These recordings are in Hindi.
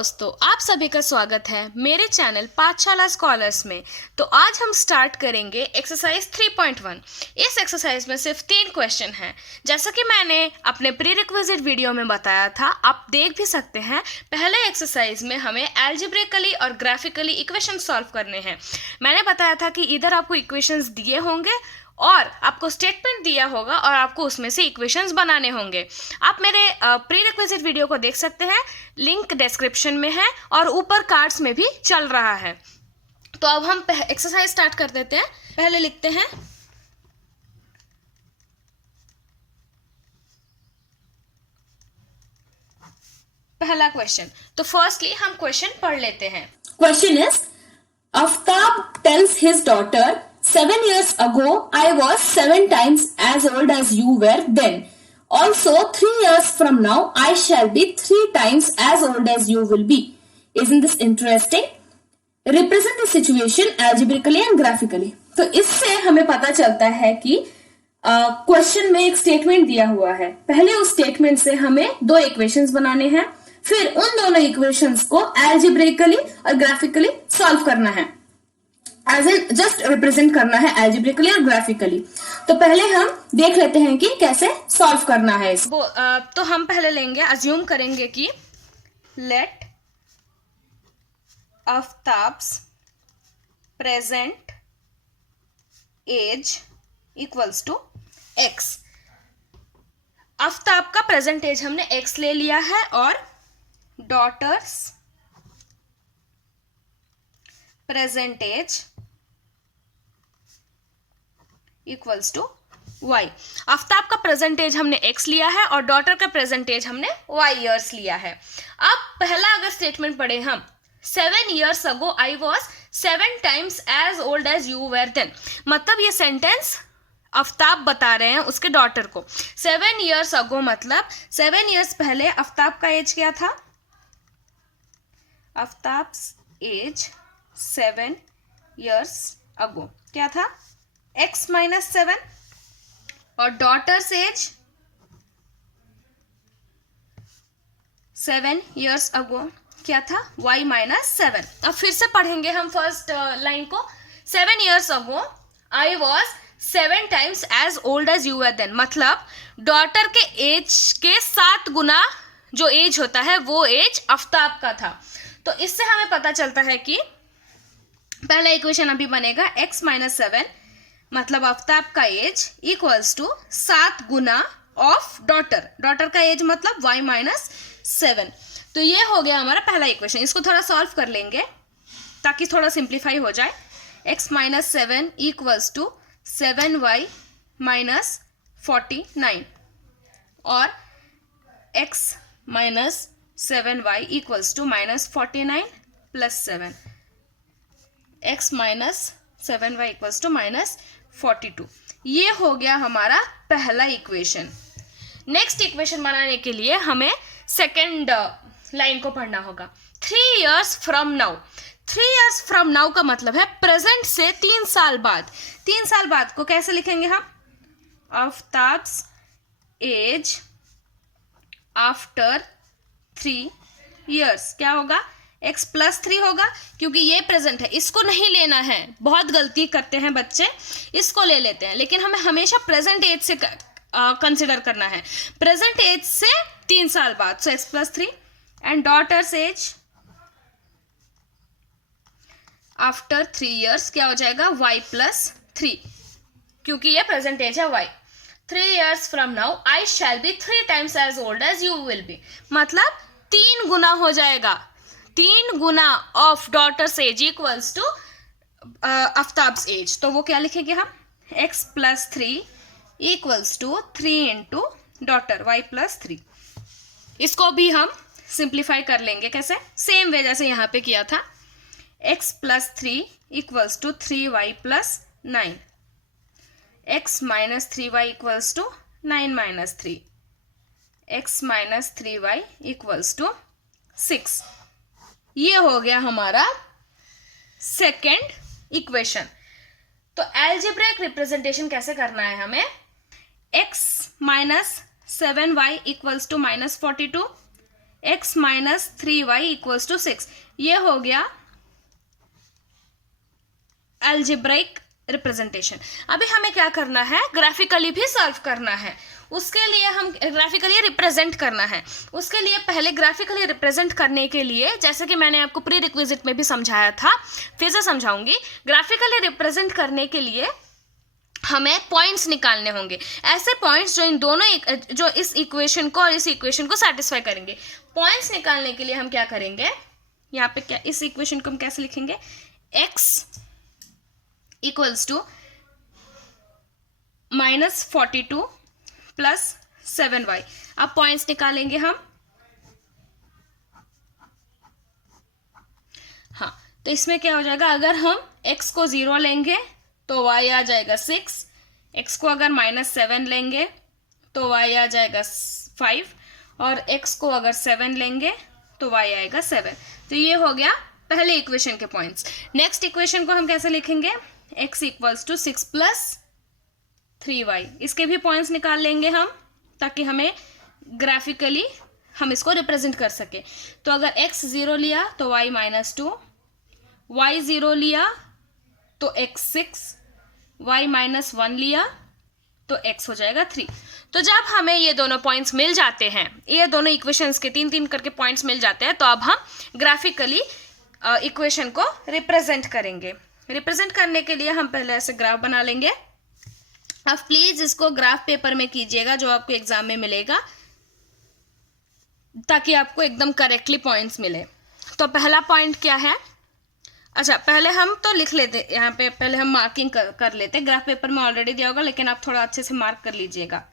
दोस्तों, आप सभी का स्वागत है मेरे चैनल पाठशाला स्कॉलर्स में। तो आज हम स्टार्ट करेंगे एक्सरसाइज 3.1। इस एक्सरसाइज में सिर्फ 3 क्वेश्चन हैं। जैसा कि मैंने अपने प्री रिक्विजिट वीडियो में बताया था, आप देख भी सकते हैं। पहले एक्सरसाइज में हमें एल्जेब्रिकली और ग्राफिकली इक्वेशन सॉल्व करने हैं। मैंने बताया था कि इधर आपको इक्वेशंस दिए होंगे और आपको स्टेटमेंट दिया होगा और आपको उसमें से इक्वेशंस बनाने होंगे। आप मेरे प्री रिक्विजिट वीडियो को देख सकते हैं, लिंक डिस्क्रिप्शन में है और ऊपर कार्ड्स में भी चल रहा है। तो अब हम एक्सरसाइज स्टार्ट कर देते हैं। पहले लिखते हैं पहला क्वेश्चन। तो फर्स्टली हम क्वेश्चन पढ़ लेते हैं। Question is, Aftab tells his daughter, 7 years ago, I was 7 times as old as you were then. Also, 3 years from now, I shall be 3 times as old as you will be. Isn't this interesting? Represent the situation algebraically and graphically. तो इससे हमें पता चलता है कि क्वेश्चन में एक स्टेटमेंट दिया हुआ है। पहले उस स्टेटमेंट से हमें 2 इक्वेशंस बनाने हैं, फिर उन दोनों इक्वेशंस को एल्जेब्रिकली और ग्राफिकली सॉल्व करना है, एज इन जस्ट रिप्रेजेंट करना है एल्जेब्रिकली और ग्राफिकली। तो पहले हम देख लेते हैं कि कैसे सॉल्व करना है इसको। तो हम पहले लेंगे, अज्यूम करेंगे कि let Aftab's present age equals to x. Aftab का प्रेजेंट एज हमने एक्स ले लिया है और daughter's present age equals to y. Aftab का प्रेजेंट एज हमने एक्स लिया है और डॉटर का प्रेजेंट एज हमने वाई ईयर्स लिया है। अब पहला अगर स्टेटमेंट पढ़े हम, 7 years ago I was 7 times as old as you were then। मतलब ये सेंटेंस आफ्ताब बता रहे हैं उसके डॉटर को। 7 years ago मतलब 7 years पहले आफ्ताब का एज क्या था? आफ्ताब्स एज 7 years ago क्या था? x - 7 और डॉटर्स एज 7 years ago क्या था? y - 7। अब फिर से पढ़ेंगे हम फर्स्ट लाइन को। 7 years ago I was 7 times as old as you were then। मतलब डॉटर के एज के 7 गुना जो एज होता है वो एज आफ्ताब का था। तो इससे हमें पता चलता है कि पहला इक्वेशन अभी बनेगा x - 7 मतलब आफ्ताब का एज इक्वल्स टू 7 गुना ऑफ डॉटर का एज मतलब y - 7। तो ये हो गया हमारा पहला इक्वेशन। इसको थोड़ा सॉल्व कर लेंगे ताकि थोड़ा सिंप्लीफाई हो जाए। x - 7 इक्वल्स टू 7y - 49 और x - 7y equals to -49 + 7। x - 7y equals to -42। ये हो गया हमारा पहला इक्वेशन। नेक्स्ट इक्वेशन बनाने के लिए हमें सेकेंड लाइन को पढ़ना होगा। 3 years from now। 3 years from now का मतलब है प्रेजेंट से 3 साल बाद। 3 साल बाद को कैसे लिखेंगे हम? आफ्ताब्स एज आफ्टर 3 years क्या होगा? x + 3 होगा, क्योंकि ये प्रेजेंट है, इसको नहीं लेना है। बहुत गलती करते हैं बच्चे, इसको ले लेते हैं, लेकिन हमें हमेशा प्रेजेंट एज से कंसिडर करना है। प्रेजेंट एज से 3 साल बाद, सो x + 3 and daughters as after 3 years क्या हो जाएगा? y + 3, क्योंकि ये प्रेजेंट एज है y। 3 years from now I shall be 3 times as old as you will be। मतलब 3 गुना हो जाएगा। 3 गुना of daughter's age equals to Aftab's age. तो वो क्या लिखेंगे हम? x + 3 equals to 3 into daughter y + 3। इसको भी हम सिंप्लीफाई कर लेंगे। कैसे? सेम वे जैसे यहाँ पे किया था। x + 3 equals to 3y + 9। x - 3y equals to 9 - 3। x - 3y equals to 6। ये हो गया हमारा सेकेंड इक्वेशन। तो एल्जेब्रिक रिप्रेजेंटेशन कैसे करना है हमें? x - 7y equals to -42 x minus 3y equals to 6। ये हो गया एल्जेब्राइक रिप्रेजेंटेशन। अभी हमें क्या करना है, ग्राफिकली भी सॉल्व करना है। उसके लिए हम ग्राफिकली रिप्रेजेंट करना है। उसके लिए पहले ग्राफिकली रिप्रेजेंट करने के लिए, जैसे कि मैंने आपको प्री रिक्विजिट में भी समझाया था, फिर से समझाऊंगी। ग्राफिकली रिप्रेजेंट करने के लिए हमें पॉइंट्स निकालने होंगे, ऐसे पॉइंट्स जो इन दोनों जो इस इक्वेशन को और इस इक्वेशन को सेटिस्फाई करेंगे। पॉइंट्स निकालने के लिए हम क्या करेंगे, यहाँ पे क्या इस इक्वेशन को हम कैसे लिखेंगे, x equals to -42 plus 7y। अब पॉइंट्स निकालेंगे हम। हाँ, तो इसमें क्या हो जाएगा, अगर हम x को 0 लेंगे तो y आ जाएगा 6, x को अगर -7 लेंगे तो y आ जाएगा 5, और x को अगर 7 लेंगे तो y आएगा 7। तो ये हो गया पहले इक्वेशन के पॉइंट्स। नेक्स्ट इक्वेशन को हम कैसे लिखेंगे, x equals to 6 plus 3y। इसके भी पॉइंट्स निकाल लेंगे हम, ताकि हमें ग्राफिकली हम इसको रिप्रेजेंट कर सके। तो अगर x 0 लिया तो y -2, y 0 लिया तो x 6, y -1 लिया तो x हो जाएगा 3। तो जब हमें ये दोनों पॉइंट्स मिल जाते हैं, ये दोनों इक्वेशंस के 3-3 करके पॉइंट्स मिल जाते हैं, तो अब हम ग्राफिकली इक्वेशन को रिप्रेजेंट करेंगे। रिप्रेजेंट करने के लिए हम पहले ऐसे ग्राफ बना लेंगे। अब प्लीज इसको ग्राफ पेपर में कीजिएगा जो आपको एग्जाम में मिलेगा, ताकि आपको एकदम करेक्टली पॉइंट्स मिले। तो पहला पॉइंट क्या है, अच्छा पहले हम तो लिख लेते, यहाँ पे पहले हम मार्किंग कर लेते। ग्राफ पेपर में ऑलरेडी दिया होगा, लेकिन आप थोड़ा अच्छे से मार्क कर लीजिएगा।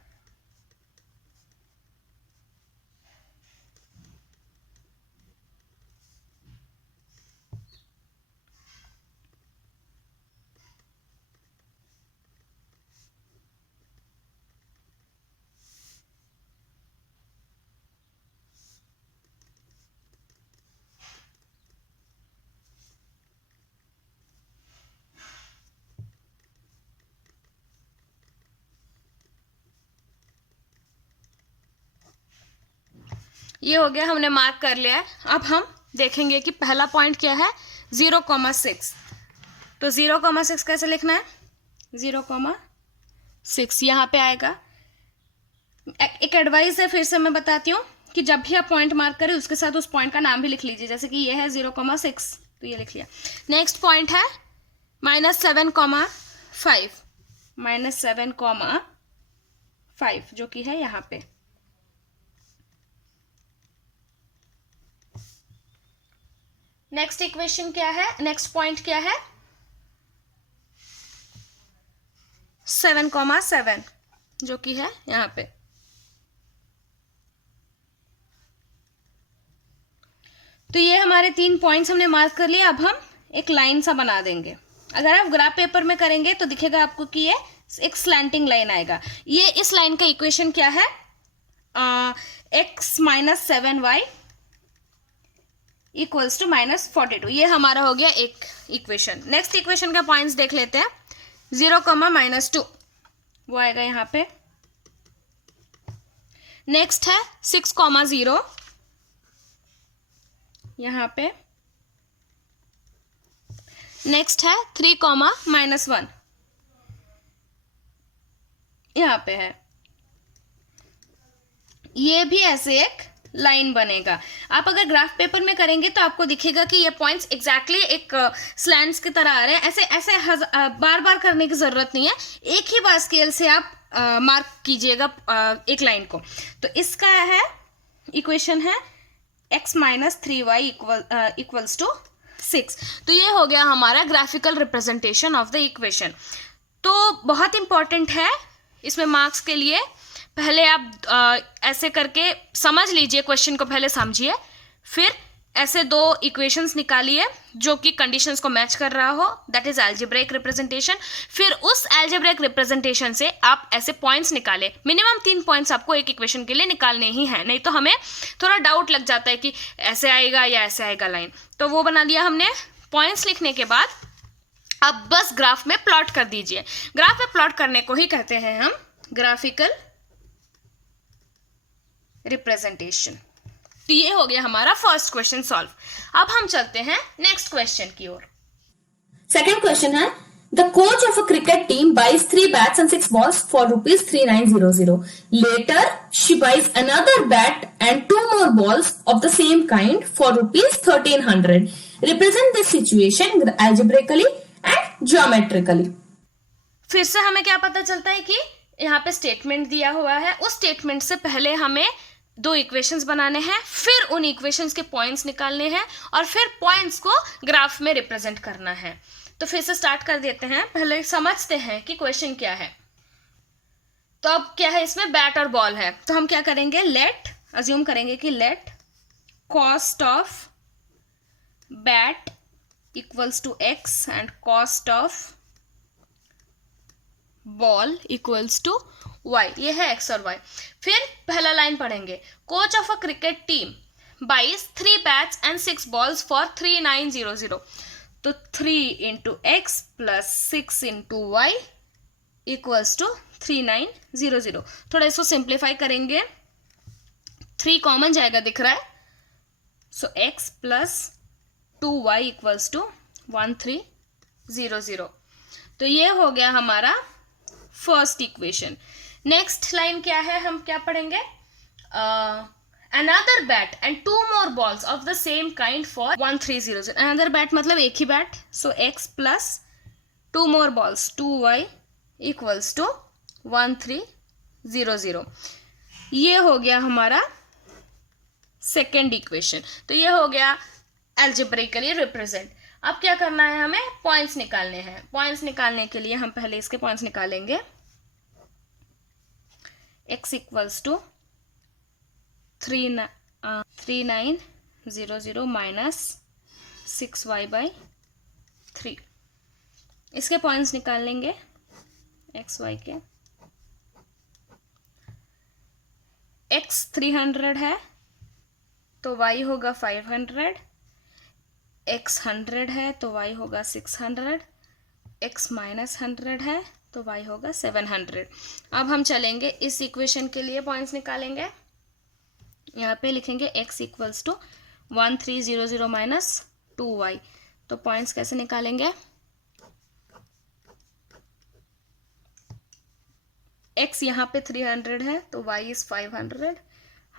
ये हो गया, हमने मार्क कर लिया है। अब हम देखेंगे कि पहला पॉइंट क्या है, 0,6। तो 0,6 कैसे लिखना है, 0,6 यहाँ पे आएगा। एक एडवाइस है, फिर से मैं बताती हूँ कि जब भी आप पॉइंट मार्क करें उसके साथ उस पॉइंट का नाम भी लिख लीजिए। जैसे कि ये है 0,6, तो ये लिख लिया। नेक्स्ट पॉइंट है -7,5, -7,5 जो कि है यहाँ पे। नेक्स्ट इक्वेशन क्या है, नेक्स्ट पॉइंट क्या है, 7,7 जो कि है यहाँ पे। तो ये हमारे 3 पॉइंट्स हमने मार्क कर लिए। अब हम एक लाइन सा बना देंगे। अगर आप ग्राफ पेपर में करेंगे तो दिखेगा आपको कि ये एक स्लैंटिंग लाइन आएगा। ये इस लाइन का इक्वेशन क्या है, x -7y इक्वल्स टू -42। ये हमारा हो गया एक इक्वेशन। नेक्स्ट इक्वेशन का पॉइंट्स देख लेते हैं। 0,-2 वो आएगा यहाँ पे। नेक्स्ट है 6,0 यहाँ पे। नेक्स्ट है 3,-1 यहाँ पे है। ये भी ऐसे एक लाइन बनेगा। आप अगर ग्राफ पेपर में करेंगे तो आपको दिखेगा कि ये पॉइंट्स एग्जैक्टली एक स्लैंट्स की तरह आ रहे हैं। ऐसे बार बार करने की जरूरत नहीं है, एक ही बार स्केल से आप मार्क कीजिएगा एक लाइन को। तो इसका है इक्वेशन है x -3y इक्वल्स टू 6। तो ये हो गया हमारा graphical representation of the equation. तो बहुत इंपॉर्टेंट है इसमें मार्क्स के लिए। पहले आप ऐसे करके समझ लीजिए, क्वेश्चन को पहले समझिए, फिर ऐसे 2 इक्वेशंस निकालिए जो कि कंडीशंस को मैच कर रहा हो, दैट इज अलजेब्रिक रिप्रेजेंटेशन। फिर उस अलजेब्रिक रिप्रेजेंटेशन से आप ऐसे पॉइंट्स निकाले। मिनिमम 3 पॉइंट्स आपको एक इक्वेशन के लिए निकालने ही हैं, नहीं तो हमें थोड़ा डाउट लग जाता है कि ऐसे आएगा या ऐसे आएगा लाइन। तो वो बना दिया हमने। पॉइंट्स लिखने के बाद अब बस ग्राफ में प्लॉट कर दीजिए। ग्राफ में प्लॉट करने को ही कहते हैं हम ग्राफिकल रिप्रेजेंटेशन। तो ये हो गया हमारा फर्स्ट क्वेश्चन सॉल्व। अब हम चलते हैं नेक्स्ट क्वेश्चन की ओर। सेकंड क्वेश्चन है, the coach of a cricket team buys 3 bats and 6 balls for rupees 3900. Later, she buys another bat and 2 more balls of the same kind for rupees 1300. Represent this situation algebraically and geometrically. फिर से हमें क्या पता चलता है कि यहाँ पे स्टेटमेंट दिया हुआ है, उस स्टेटमेंट से पहले हमें दो इक्वेशंस बनाने हैं, फिर उन इक्वेशंस के पॉइंट्स निकालने हैं और फिर पॉइंट्स को ग्राफ में रिप्रेजेंट करना है। तो फिर से स्टार्ट कर देते हैं, पहले समझते हैं कि क्वेश्चन क्या है। तो अब क्या है, इसमें बैट और बॉल है, तो हम क्या करेंगे, लेट अज्यूम करेंगे कि let cost of bat equals to x and cost of ball equals to y, ये है एक्स और वाई। फिर पहला लाइन पढ़ेंगे, coach of a cricket team buys 3 bats and 6 balls for 3900। तो 3 into x plus 6 into y equals to 3900। थोड़ा इसको सिंप्लीफाई करेंगे, 3 कॉमन जाएगा दिख रहा है, so x plus 2y equals to 1300। तो ये हो गया हमारा फर्स्ट इक्वेशन। नेक्स्ट लाइन क्या है, हम क्या पढ़ेंगे, another bat and 2 more balls of the same kind for 1300। Another bat मतलब एक ही bat, so x plus 2 more balls 2y equals to 1300। ये हो गया हमारा सेकेंड इक्वेशन। तो ये हो गया एल्जेब्रिकली रिप्रेजेंट। अब क्या करना है, हमें पॉइंट्स निकालने हैं। पॉइंट्स निकालने के लिए हम पहले इसके पॉइंट्स निकालेंगे, x equals to 3900 minus 6y by 3। इसके पॉइंट्स निकाल लेंगे एक्स वाई के। x 300 है तो y होगा 500, x 100 है तो y होगा 600, x माइनस 100 है तो y होगा 700। अब हम चलेंगे इस इक्वेशन के लिए पॉइंट्स निकालेंगे। यहाँ पे लिखेंगे x equals to 1300 minus 2y। तो पॉइंट्स कैसे निकालेंगे, x यहाँ पे 300 है तो y इज 500,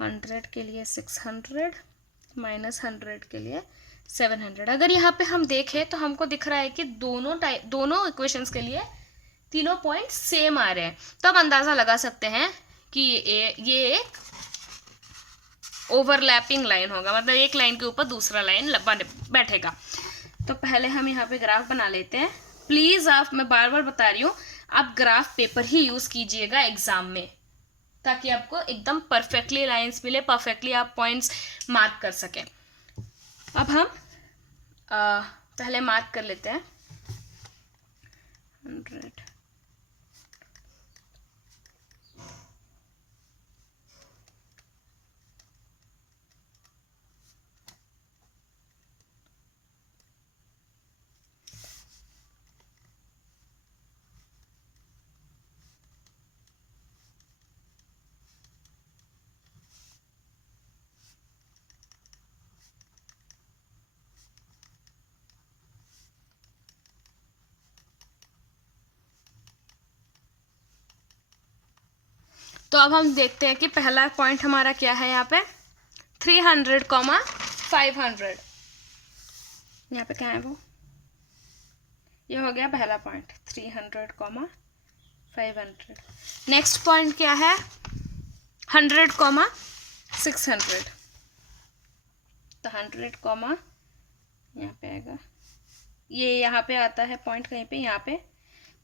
100 के लिए 600 माइनस 100 के लिए 700। अगर यहाँ पे हम देखें तो हमको दिख रहा है कि दोनों इक्वेशंस के लिए तीनों पॉइंट सेम आ रहे हैं। तो अब अंदाज़ा लगा सकते हैं कि ये एक ओवरलैपिंग लाइन होगा, मतलब एक लाइन के ऊपर दूसरा लाइन बैठेगा। तो पहले हम यहाँ पे ग्राफ बना लेते हैं। प्लीज़ आप, मैं बार बार बता रही हूँ, आप ग्राफ पेपर ही यूज़ कीजिएगा एग्जाम में, ताकि आपको एकदम परफेक्टली लाइंस मिले, परफेक्टली आप पॉइंट्स मार्क कर सकें। अब हम पहले मार्क कर लेते हैं 100। तो अब हम देखते हैं कि पहला पॉइंट हमारा क्या है, यहाँ पे 300, 500। यहाँ पे क्या है वो, ये हो गया पहला पॉइंट 300, 500। नेक्स्ट पॉइंट क्या है 100, 600। तो 100, यहाँ पे आएगा, ये यहाँ पे आता है पॉइंट कहीं पे, यहाँ पे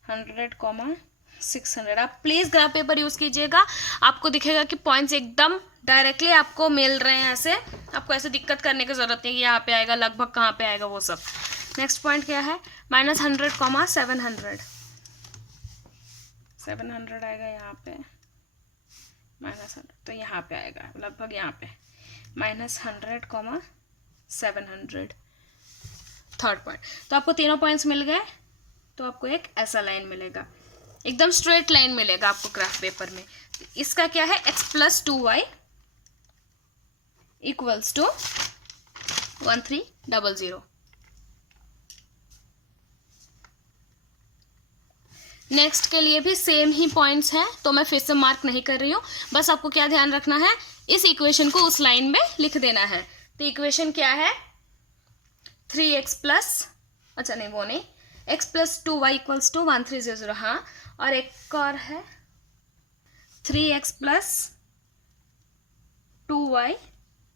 100, 600। आप प्लीज़ ग्राफ पेपर यूज़ कीजिएगा, आपको दिखेगा कि पॉइंट्स एकदम डायरेक्टली आपको मिल रहे हैं। ऐसे आपको ऐसे दिक्कत करने की ज़रूरत नहीं कि यहाँ पे आएगा, लगभग कहाँ पे आएगा, वो सब। नेक्स्ट पॉइंट क्या है -100, 700। 700 आएगा यहाँ पे, -100 तो यहाँ पे आएगा, लगभग यहाँ पे -100, 700। Third point. तो आपको तीनों पॉइंट्स मिल गए, तो आपको एक ऐसा लाइन मिलेगा, एकदम स्ट्रेट लाइन मिलेगा आपको ग्राफ पेपर में। तो इसका क्या है x plus 2y equals to 1300। Next के लिए भी सेम ही पॉइंट्स हैं, तो मैं फिर से मार्क नहीं कर रही हूँ, बस आपको क्या ध्यान रखना है, इस इक्वेशन को उस लाइन में लिख देना है। तो इक्वेशन क्या है, 3x प्लस, अच्छा नहीं वो नहीं, x plus 2y equals to 1300, हाँ, और एक और है 3x प्लस 2y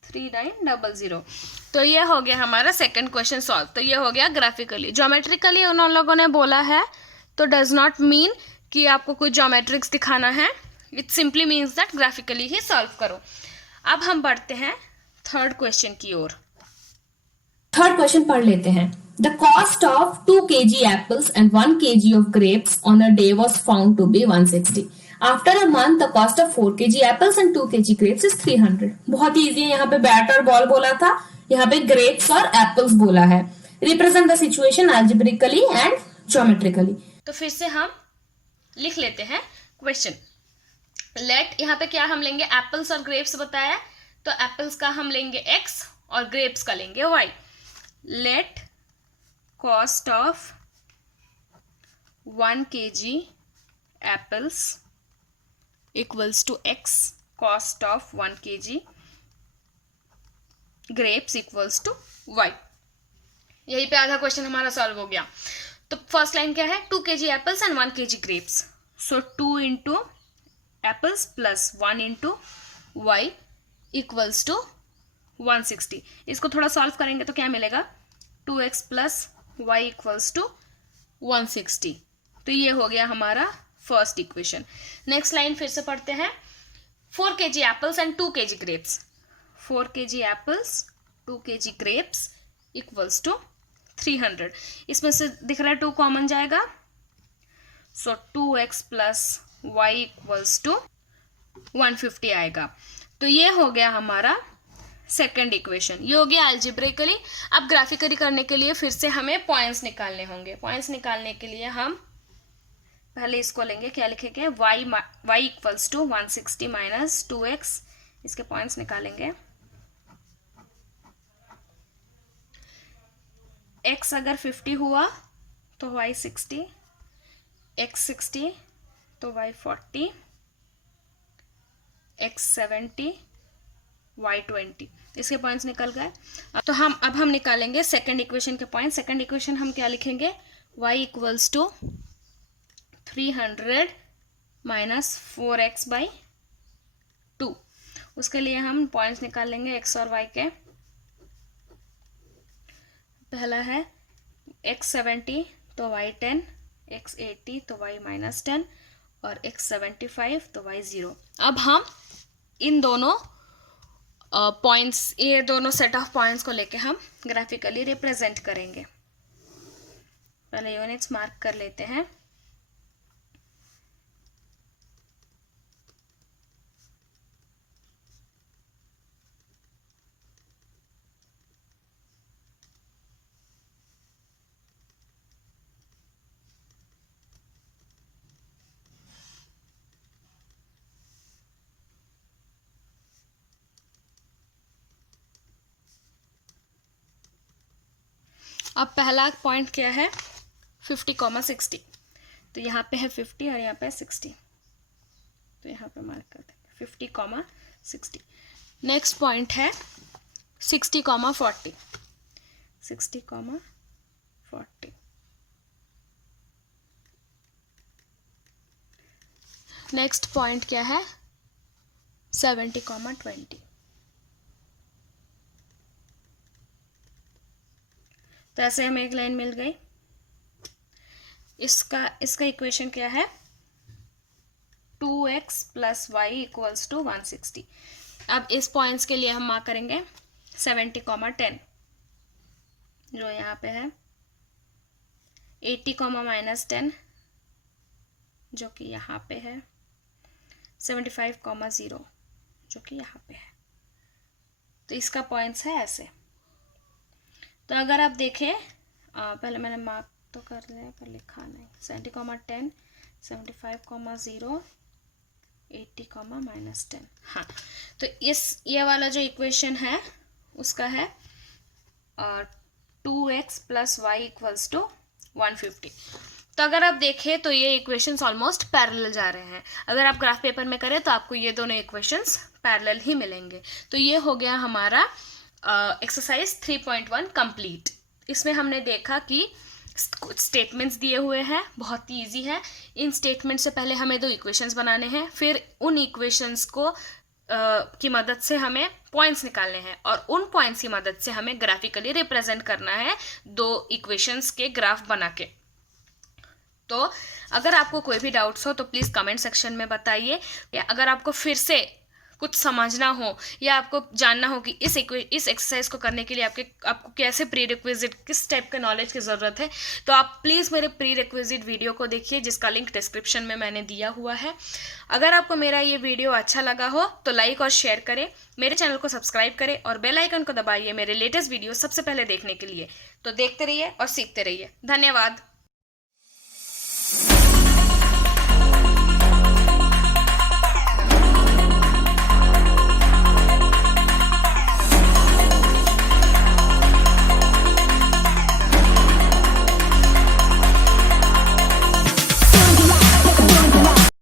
3900। तो ये हो गया हमारा सेकंड क्वेश्चन सॉल्व। तो ये हो गया ग्राफिकली। ज्योमेट्रिकली उन लोगों ने बोला है तो डज नॉट मीन कि आपको कुछ ज्योमेट्रिक्स दिखाना है, it simply means that graphically he solve करो। अब हम बढ़ते हैं थर्ड क्वेश्चन की ओर। थर्ड क्वेश्चन पढ़ लेते हैं। The cost of 2 kg apples and 1 kg of grapes on a day was found to be 160. After a month, the cost of 4 kg apples and 2 kg grapes is 300. बहुत ही इजी है। यहाँ पे बैट और बॉल बोला था, यहाँ पे grapes और apples बोला है। Represent the situation algebraically and geometrically. तो फिर से हम लिख लेते हैं क्वेश्चन। लेट, यहाँ पे क्या हम लेंगे, एप्पल्स और ग्रेप्स बताया, तो एप्पल्स का हम लेंगे x और ग्रेप्स का लेंगे y। Let cost of 1 kg apples equals to x cost of 1 kg grapes equals to y। यहीं पे आधा क्वेश्चन हमारा सॉल्व हो गया। तो फर्स्ट लाइन क्या है, 2 kg apples and 1 kg grapes, so 2 into apples plus 1 into y equals to 160। इसको थोड़ा सॉल्व करेंगे तो क्या मिलेगा, 2x plus y equals to 160। तो ये हो गया हमारा फर्स्ट इक्वेशन। नेक्स्ट लाइन फिर से पढ़ते हैं। 4 kg apples and 2 kg grapes, 4 kg apples 2 kg grapes equals to 300। इसमें से दिख रहा है 2 कॉमन जाएगा, so 2x plus y equals to 150 आएगा। तो ये हो गया हमारा सेकंड इक्वेशन। ये हो गया अलजेब्रिकली। अब ग्राफिकली करने के लिए फिर से हमें पॉइंट्स निकालने होंगे। पॉइंट्स निकालने के लिए हम पहले इसको लेंगे, क्या लिखेंगे, y equals to 160 minus 2x, इसके पॉइंट्स निकालेंगे। x अगर 50 हुआ तो y 60, x 60 तो y 40, x 70, y 20, इसके पॉइंट्स निकल गए। तो अब हम निकालेंगे सेकंड इक्वेशन के पॉइंट। सेकंड इक्वेशन हम क्या लिखेंगे, y equals to 300 minus 4x by 2। उसके लिए हम पॉइंट्स निकाल लेंगे x और y के। पहला है x 70 तो y 10, x 80 तो y माइनस 10 और x 75 तो y 0। अब हम इन दोनों पॉइंट्स, ये दोनों सेट ऑफ पॉइंट्स को लेके हम ग्राफिकली रिप्रेजेंट करेंगे। पहले यूनिट्स मार्क कर लेते हैं। अब पहला पॉइंट क्या है, 50,60। तो यहाँ पे है 50 और यहाँ पे है 60, तो यहाँ पे मार्क कर देंगे 50,60। नेक्स्ट पॉइंट है 60,40, 60,40। नेक्स्ट पॉइंट क्या है, 70,20। तो ऐसे हमें एक लाइन मिल गई। इसका इक्वेशन क्या है, 2x plus y equals to 160। अब इस पॉइंट्स के लिए हम मार्क करेंगे 70,10, जो यहाँ पे है, 80, माइनस 10, जो कि यहाँ पे है, 75,0, जो कि यहाँ पे है। तो इसका पॉइंट्स है ऐसे। तो अगर आप देखें, पहले मैंने मार्क तो कर लिया पर लिखा नहीं, 70,10, 75,0, 80 कॉमा -10। हाँ, तो ये वाला जो इक्वेशन है उसका है 2x + y = 150। तो अगर आप देखें तो ये इक्वेशंस ऑलमोस्ट पैरेलल जा रहे हैं। अगर आप ग्राफ पेपर में करें तो आपको ये दोनों इक्वेशंस पैरेलल ही मिलेंगे। तो ये हो गया हमारा एक्सरसाइज 3.1 कंप्लीट। इसमें हमने देखा कि स्टेटमेंट्स दिए हुए हैं, बहुत ही ईजी है। इन स्टेटमेंट से पहले हमें 2 इक्वेशंस बनाने हैं, फिर उन इक्वेशंस को की मदद से हमें पॉइंट्स निकालने हैं और उन पॉइंट्स की मदद से हमें ग्राफिकली रिप्रेजेंट करना है 2 इक्वेशंस के ग्राफ बना के। तो अगर आपको कोई भी डाउट्स हो तो प्लीज़ कमेंट सेक्शन में बताइए। अगर आपको फिर से कुछ समझना हो या आपको जानना हो कि इस एक्सरसाइज को करने के लिए आपको कैसे प्री रिक्विजिट, किस टाइप का नॉलेज की ज़रूरत है, तो आप प्लीज़ मेरे प्री रिक्विजिट वीडियो को देखिए जिसका लिंक डिस्क्रिप्शन में मैंने दिया हुआ है। अगर आपको मेरा ये वीडियो अच्छा लगा हो तो लाइक और शेयर करें, मेरे चैनल को सब्सक्राइब करें और बेल आइकन को दबाइए मेरे लेटेस्ट वीडियो सबसे पहले देखने के लिए। तो देखते रहिए और सीखते रहिए। धन्यवाद।